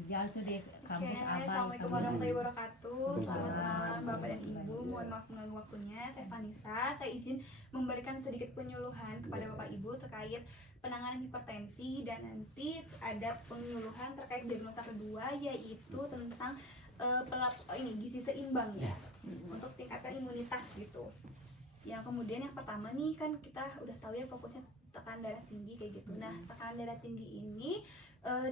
Ijal tuh di kampus Abang. Assalamualaikum warahmatullahi wabarakatuh. Selamat malam Bapak dan Ibu. Mohon maaf mengganggu waktunya. Saya Vanessa. Saya izin memberikan sedikit penyuluhan kepada Bapak Ibu terkait penanganan hipertensi, dan nanti ada penyuluhan terkait diagnosa kedua, yaitu tentang gizi seimbang ya, untuk tingkatan imunitas gitu. Yang kemudian yang pertama nih, kan kita udah tahu ya fokusnya tekanan darah tinggi kayak gitu. Nah, tekanan darah tinggi ini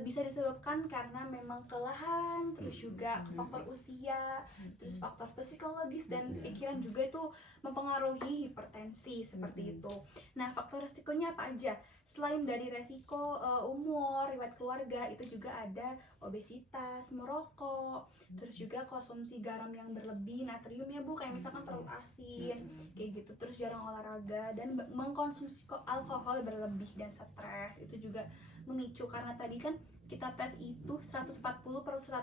bisa disebabkan karena memang kelelahan, terus juga faktor usia, terus faktor psikologis dan pikiran juga itu mempengaruhi hipertensi seperti itu. Nah, faktor resikonya apa aja? Selain dari resiko umur, riwayat keluarga, itu juga ada obesitas, merokok, terus juga konsumsi garam yang berlebih, natrium ya Bu, kayak misalkan terlalu asin kayak gitu, terus jarang olahraga dan mengkonsumsi alkohol berlebih dan stres itu juga memicu, karena tadi kan kita tes itu 140 per 70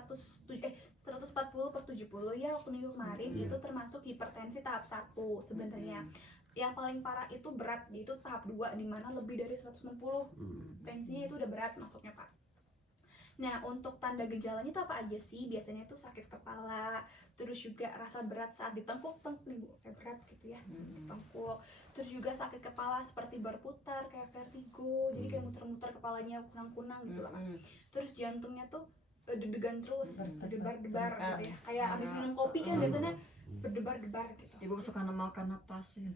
ya waktu minggu kemarin, itu termasuk hipertensi tahap 1 sebenarnya. Yang paling parah itu berat, yaitu tahap 2 di mana lebih dari 160 tensinya itu udah berat masuknya Pak. Nah, untuk tanda gejalanya itu apa aja sih? Biasanya itu sakit kepala, terus juga rasa berat saat ditengkuk nih Bu, kayak berat gitu ya, ditengkuk. Terus juga sakit kepala seperti berputar, kayak vertigo, jadi kayak muter-muter kepalanya kunang-kunang gitu lah Pak. Terus jantungnya tuh deg-degan terus, berdebar-debar gitu ya, kayak abis minum kopi kan biasanya berdebar-debar gitu. Ibu suka makan napasin.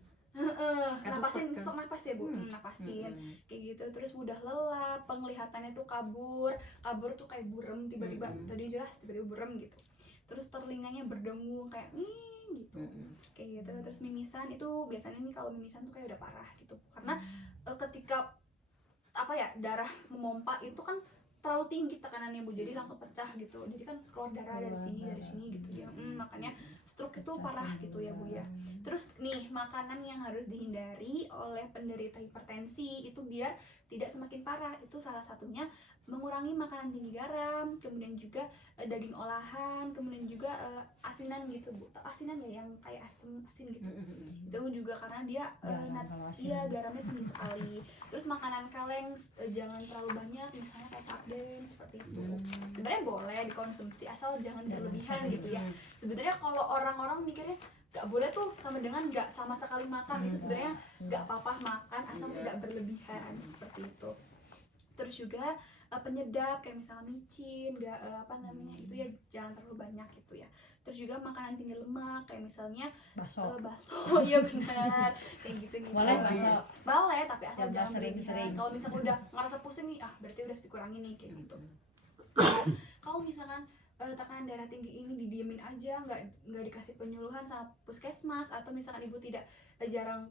Napasin, sok napas ya Bu, napasin kayak gitu. Terus mudah lelah, penglihatannya tuh kabur tuh kayak burem, tiba-tiba tadi jelas tiba-tiba burem gitu. Terus telinganya berdengung kayak gitu, kayak gitu. Terus mimisan itu biasanya nih, kalau mimisan tuh kayak udah parah gitu, karena ketika darah memompa itu kan terlalu tinggi tekanannya Bu, jadi langsung pecah gitu, jadi kan keluar darah dari sini gitu ya. Makanya stroke itu parah gitu ya Bu ya. Terus nih, makanan yang harus dihindari oleh penderita hipertensi itu biar tidak semakin parah, itu salah satunya mengurangi makanan tinggi garam, kemudian juga daging olahan, kemudian juga asinan gitu Bu, asinan ya yang kayak asin gitu. Itu juga karena dia garamnya tinggi sekali. Terus makanan kaleng jangan terlalu banyak, misalnya kayak sarden seperti itu. Sebenarnya boleh dikonsumsi asal jangan berlebihan gitu ya. Sebenarnya kalau orang-orang mikirnya gak boleh tuh sama dengan gak sama sekali makan, itu sebenarnya gak apa-apa makan asal tidak berlebihan seperti itu. Terus juga penyedap kayak misalnya micin, itu ya jangan terlalu banyak gitu ya. Terus juga makanan tinggi lemak kayak misalnya bakso, iya benar, kayak gitu. Boleh bakso. Boleh, tapi asal jangan sering-sering. Kalau misalnya udah ngerasa pusing nih, berarti udah dikurangin nih kayak gitu. Kalau misalkan tekanan darah tinggi ini didiemin aja, nggak dikasih penyuluhan sama puskesmas, atau misalkan ibu tidak jarang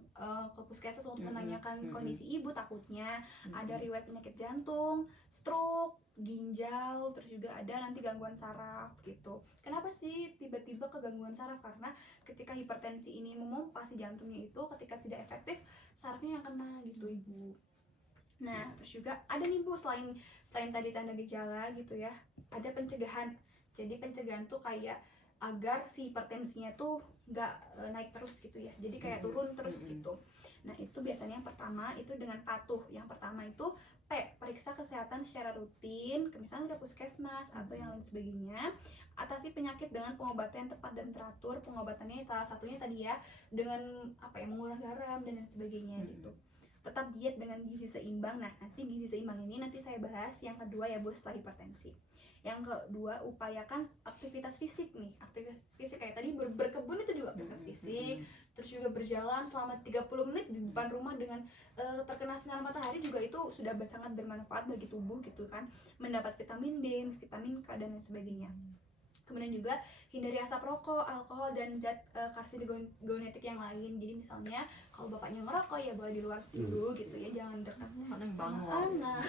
ke puskesmas untuk menanyakan kondisi ibu, takutnya ada riwayat penyakit jantung, stroke, ginjal, terus juga ada nanti gangguan saraf gitu. Kenapa sih tiba-tiba ke gangguan saraf? Karena ketika hipertensi ini memompa si jantungnya itu, ketika tidak efektif sarafnya yang kena gitu ibu. Nah, terus juga ada nih Bu, selain tadi tanda gejala gitu ya, ada pencegahan. Jadi pencegahan tuh kayak agar si hipertensinya tuh nggak naik terus gitu ya, jadi kayak turun terus gitu. Nah, itu biasanya yang pertama itu dengan patuh. Yang pertama itu periksa kesehatan secara rutin, misalnya ke puskesmas atau yang lain sebagainya. Atasi penyakit dengan pengobatan yang tepat dan teratur. Pengobatannya salah satunya tadi ya dengan mengurangi garam dan lain sebagainya gitu. Tetap diet dengan gizi seimbang. Nah, nanti gizi seimbang ini nanti saya bahas yang kedua ya Bu, setelah hipertensi. Yang kedua, upayakan aktivitas fisik nih. Aktivitas fisik kayak tadi berkebun itu juga aktivitas fisik. Terus juga berjalan selama 30 menit di depan rumah dengan terkena sinar matahari juga itu sudah sangat bermanfaat bagi tubuh gitu kan. Mendapat vitamin D, vitamin K dan lain sebagainya. Kemudian juga hindari asap rokok, alkohol, dan zat karsinogenetik yang lain. Jadi misalnya kalau bapaknya ngerokok ya boleh di luar dulu gitu ya, jangan dekat sama anak.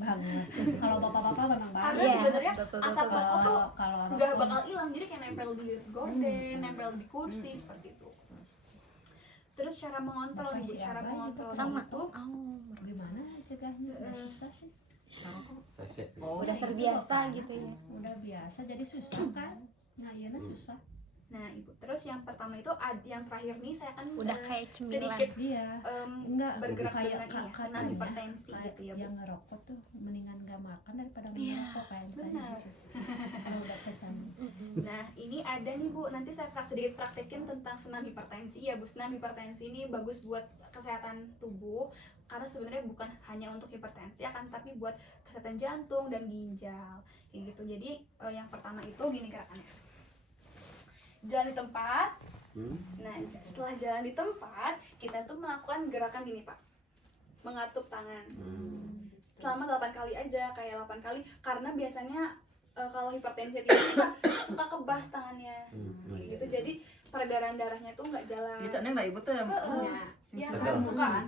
Banget. Kalau bapak-bapak memang banget. Karena sebenarnya asap rokok tuh kalau nggak bakal hilang, jadi kayak nempel di gorden, nempel di kursi seperti itu. Terus cara mengontrol nih Bu, cara mengontrol itu gimana cegahnya? Susah sih. udah terbiasa gitu ya. Udah biasa jadi susah kan? Nah, iya susah. Nah ibu, terus yang pertama itu yang terakhir nih saya akan Udah kayak cemilan. sedikit Iya. Enggak bergerak kayak dengan ini ya, senam katanya, hipertensi kayak gitu ya bu. yang ngerokok tuh mendingan gak makan daripada Iya, ngerokok kayak benar. gitu. Kalau udah kecanduan. Nah ini ada nih bu, nanti saya sedikit praktekin tentang senam hipertensi ya bu. Senam hipertensi ini bagus buat kesehatan tubuh karena sebenarnya bukan hanya untuk hipertensi akan tapi buat kesehatan jantung dan ginjal kayak gitu. Jadi yang pertama itu gini gerakannya, jalan di tempat. Nah setelah jalan di tempat kita tuh melakukan gerakan gini pak, mengatup tangan selama 8 kali aja, kayak 8 kali karena biasanya kalau hipertensi tinggi kita suka kebas tangannya kayak gitu, jadi peredaran darahnya tuh nggak jalan. Itu neng lah ibu tuh yang Ya, Segar. suka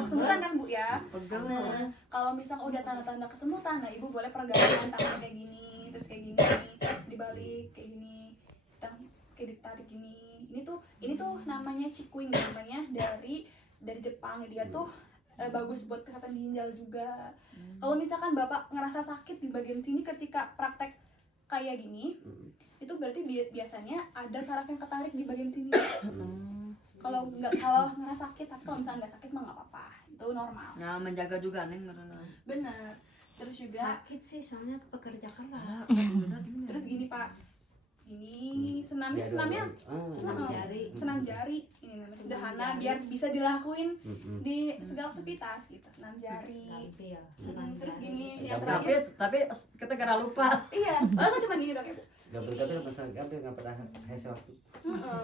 kesemutan kan bu ya. pegel. Nah, kalau misalnya udah tanda-tanda kesemutan, nah ibu boleh peregangan tangan kayak gini, terus kayak gini, dibalik kayak gini, kayak ditarik gini. Ini tuh namanya Chikwing, namanya dari Jepang. Dia tuh bagus buat kesehatan ginjal juga. Kalau misalkan bapak ngerasa sakit di bagian sini ketika praktek kayak gini, itu berarti biasanya ada saraf yang ketarik di bagian sini. Kalau ngerasa sakit, tapi kalau misalnya nggak sakit mah nggak apa-apa, itu normal. Nah menjaga juga neng karena Bener. Terus juga Sakit sih soalnya pekerja keras. terus gini pak, ini senamnya Jari. senam jari, ini namanya sederhana biar bisa dilakuin di segala aktivitas gitu, senam jari. Gampil. Terus gini yang Gampil. terakhir, tapi kita gara lupa. iya, kan cuma gini dong ya bu. Gampil masalah gampil nggak pernah hese waktu.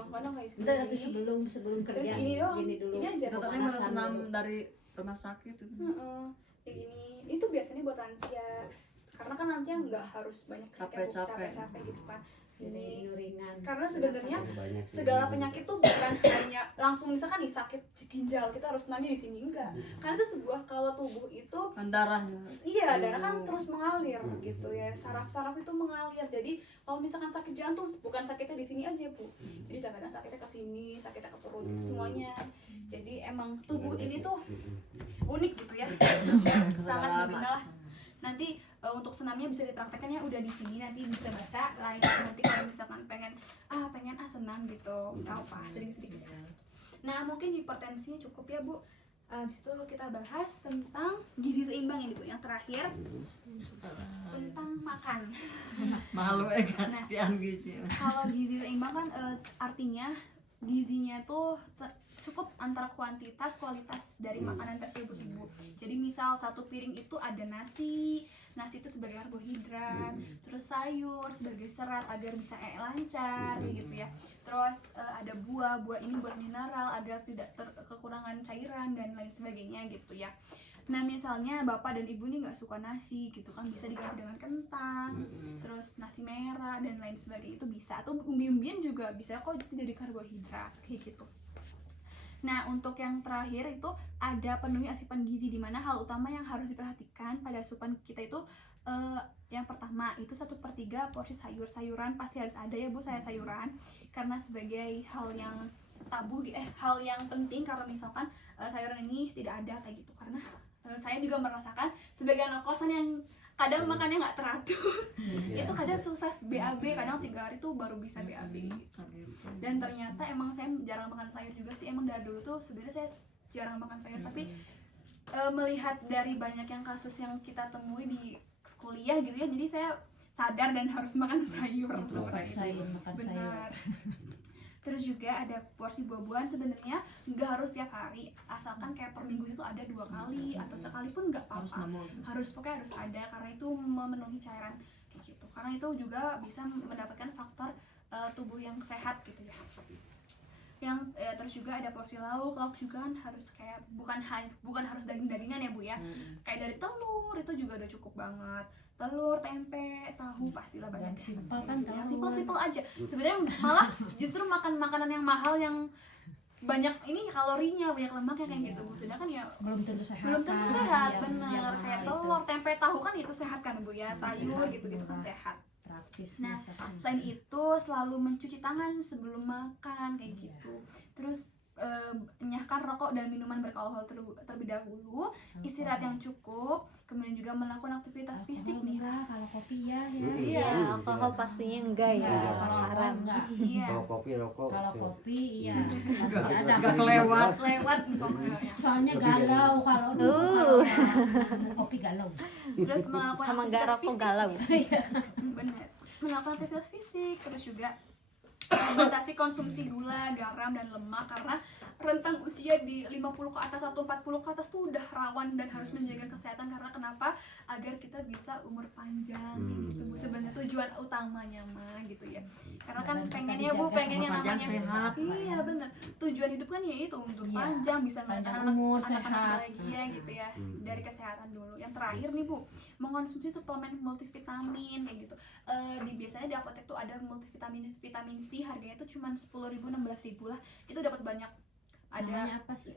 Mana kayak Entar nanti sebelum kerja terus gini doang, gini dulu. ini aja. Itu tadi Pemanasan malah senam dulu. dari rumah sakit itu. Kayak gini, itu biasanya buat lansia karena kan lansia nggak harus banyak Capek-capek. capek gitu kan. Ini ringan. Karena sebenarnya Banyak sih. segala penyakit tuh bukan hanya langsung misalkan nih sakit ginjal kita harus senamnya di sini, enggak, karena itu sebuah, kalau tubuh itu Kan darahnya. iya darah kan terus mengalir gitu ya, saraf-saraf itu mengalir. Jadi kalau misalkan sakit jantung bukan sakitnya di sini aja bu, jadi kadang sakitnya ke sini, sakitnya ke perut, semuanya. Jadi emang tubuh ini tuh unik gitu ya, sangat berbeda lah. Nanti untuk senamnya bisa dipraktekkan ya, udah di sini nanti bisa baca lain. Nanti kalau misalkan pengen senam gitu, nggak apa sering-sering. Nah mungkin hipertensinya cukup ya bu. Di situ kita bahas tentang gizi seimbang ini bu, yang terakhir tentang makan. Malu kan tiang gizi. Kalau gizi seimbang kan artinya gizinya tuh cukup antara kuantitas kualitas dari makanan tersebut ibu. Jadi misal satu piring itu ada nasi itu sebagai karbohidrat, terus sayur sebagai serat agar bisa lancar kayak gitu ya. Terus ada buah ini buat mineral agar tidak kekurangan cairan dan lain sebagainya gitu ya. Nah misalnya bapak dan ibu ini nggak suka nasi gitu kan, bisa diganti dengan kentang, terus nasi merah dan lain sebagainya itu bisa, atau umbi-umbian juga bisa kok, itu jadi karbohidrat kayak gitu. Nah untuk yang terakhir itu ada penuhi asupan gizi, di mana hal utama yang harus diperhatikan pada asupan kita itu yang pertama itu 1/3 porsi sayuran pasti harus ada ya bu, sayuran, karena sebagai hal yang hal yang penting, karena misalkan sayuran ini tidak ada kayak gitu, karena saya juga merasakan sebagai anak kosan yang kadang makannya nggak teratur, itu kadang susah BAB, kadang 3 hari tuh baru bisa BAB gitu. Dan ternyata emang saya jarang makan sayur juga sih, emang dari dulu tuh sebenarnya saya jarang makan sayur, tapi melihat dari banyak yang kasus yang kita temui di kuliah gitu ya, jadi saya sadar dan harus makan sayur seperti itu. Makan sayur. Benar. Terus juga ada porsi buah-buahan, sebenarnya nggak harus tiap hari, asalkan kayak per minggu itu ada 2 kali atau sekali pun nggak apa-apa, pokoknya harus ada, karena itu memenuhi cairan kayak gitu, karena itu juga bisa mendapatkan faktor tubuh yang sehat gitu ya. Yang terus juga ada porsi lauk juga kan harus kayak bukan harus daging-dagingan ya bu ya, kayak dari telur itu juga udah cukup banget, telur, tempe, tahu pastilah banyak. Yang simpel kan, yang simpel aja. Sebenarnya malah justru makan makanan yang mahal yang banyak ini kalorinya, banyak lemaknya kayak gitu bu, sedangkan ya belum tentu sehat. belum tentu sehat, Yang bener. Kayak itu telur, tempe, tahu kan itu sehat kan bu ya, sayur Sehat, gitu kan murah. sehat. Praktis. Nah, misalkan. selain itu selalu mencuci tangan sebelum makan kayak gitu. Terus enyahkan rokok dan minuman beralkohol terlebih dahulu, istirahat yang cukup, kemudian juga melakukan aktivitas fisik nih. Enggak, kalau kopi ya. Iya, alkohol pastinya enggak ya, Enggak, kalau alkohol haram. enggak. Iya. Kalau kopi rokok. Kalau sih. kopi iya pasti ada. Nggak kelewat. Lewat pokoknya. Soalnya Kopi galau kalau kopi galau. Terus melakukan Sama nggak aktivitas rokok fisik. galau. Benar. Melakukan aktivitas fisik, terus juga membatasi konsumsi gula, garam dan lemak karena rentang usia di 50 ke atas atau 40 ke atas tuh udah rawan dan harus menjaga kesehatan karena kenapa? Agar kita bisa umur panjang gitu Bu. Sebenarnya tujuan utamanya mah gitu ya. Karena kan Dan kita pengennya Bu, dijaga pengennya umur panjang, namanya sehat. Iya bener. Tujuan hidup kan ya itu umur Iya. panjang, bisa ngeliat Panjang anak-anak umur, anak-anak sehat. bahagia gitu ya. Dari kesehatan dulu. Yang terakhir nih Bu, mengonsumsi suplemen multivitamin kayak gitu. Biasanya di apotek tuh ada multivitamin vitamin C, harganya tuh cuma 10.000 16.000 lah. Itu dapat banyak. Namanya Ada apa sih?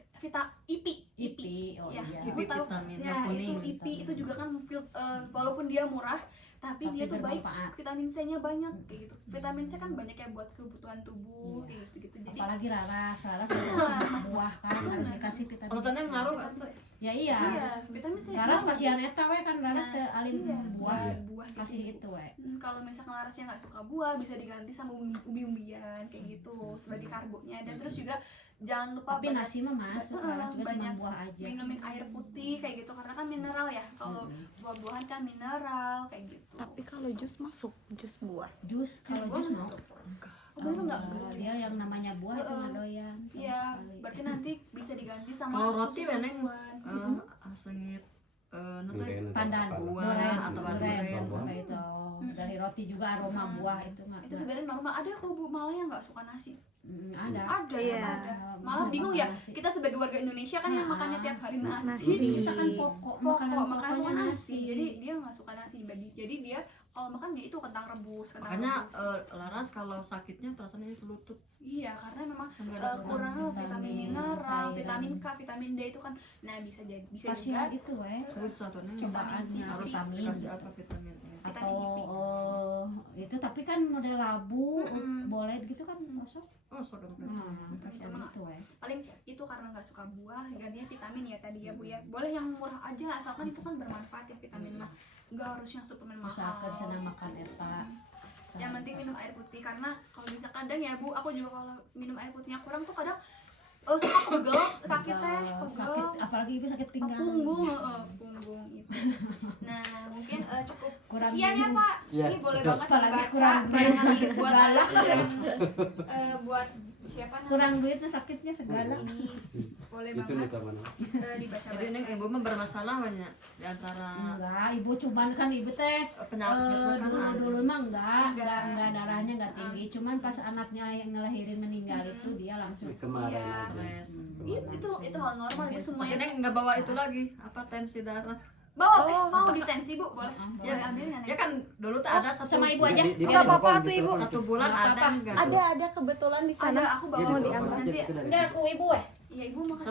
IPI. IPI. Oh Ya, iya. Ibu tahu. vitamin Ya, yang itu kuning. IPI itu juga kan walaupun dia murah tapi dia tuh baik, bermanfaat. vitamin C-nya banyak kayak gitu. Vitamin C kan banyak ya buat kebutuhan tubuh Iya. kayak gitu-gitu. Jadi Apalagi Laras harus buah kan harus dikasih vitamin. Kalau tanya ngaruh nggak? Ya iya. iya, vitamin C. Laras bagus. pasian eta we kan Laras Nah, teh alin iya, buah buah gitu. kasih itu we. Kalau misalkan Larasnya nggak suka buah bisa diganti sama umbi-umbian kayak gitu sebagai karbonya. Dan terus juga jangan lupa Tapi nasi mah masuk Laras juga cuma banyak buah aja. minumin air putih kayak gitu karena kan mineral ya. Kalau buah-buahan kan mineral kayak gitu. Tapi kalau jus masuk, jus buah. Jus kalau buah jus masuk. mau. Oh, bener nggak? Dia yang namanya buah itu nggak doyan. sama Iya, sekali. berarti nanti bisa diganti sama Kalau roti Neneng susu-susuan. sengit nanti Durian atau Pandan, apa. buah duren, atau duren, durian. kayak itu. Dari roti juga aroma buah itu mah. Itu sebenarnya normal. Ada kok Bu malah yang nggak suka nasi. Ada. Ada, Iya. ada. Malah bingung ya. Kita sebagai warga Indonesia kan yang makannya tiap hari nasi. Nasi. Kita kan pokok makanan Pokok makan pokoknya nasi. Jadi dia nggak suka nasi. Jadi dia kalau makan dia itu kentang rebus, kentang Makanya rebus. Laras kalau sakitnya rasanya itu lutut. Iya, karena memang Nggak ada kurang vitamin vitamin, mineral, cairan. vitamin K, vitamin D itu kan. Nah, bisa juga Kasihan itu we. Susah tuh Neng. Cobaannya Harus vitamin. kasih apa vitamin E. Atau itu tapi kan model labu Mm-mm. boleh gitu kan masuk. Oh sok kan. Kasihan itu we. paling itu karena nggak suka buah gantinya vitamin ya tadi ya Bu ya. Boleh yang murah aja asalkan itu kan bermanfaat ya vitamin mah. Nggak harus yang suplemen mahal. Usahakan senang makan eta. Yang penting minum air putih karena kalau bisa kadang ya Bu, aku juga kalau minum air putihnya kurang tuh kadang suka pegel kaki teh, sakit pegel. apalagi ibu sakit pinggang. Punggung, punggung itu. Nah, mungkin cukup Kurang sekian ya minum. Pak. Iya. Ini boleh banget Apalagi dibaca kurang barangkali sakit buat segala. dan buat siapa namanya? Kurang duitnya sakitnya segala. Ini boleh Itu banget nih mana? dibaca. Jadi Neng ibu mah bermasalah banyak di antara Enggak, ibu cuman kan ibu teh penyakit makanan. dulu mah enggak Enggak. darahnya enggak tinggi. Cuman pas anaknya yang ngelahirin meninggal itu dia langsung Kemarin Iya. aja. Stres. Itu hal normal Bu, Tapi semuanya. Neng nggak bawa itu lagi apa tensi darah. Bawa mau ditensi Bu, boleh. Boleh ambil nggak? Ya kan dulu tuh ada satu sama ibu aja. Nggak apa-apa tuh, Ibu. satu bulan Nggak ada apa-apa. enggak? Ada kebetulan di sana. Ada, aku bawa Jadi Mau itu diambil. apa aja nanti. itu dari enggak aku ibu Iya Ibu makan.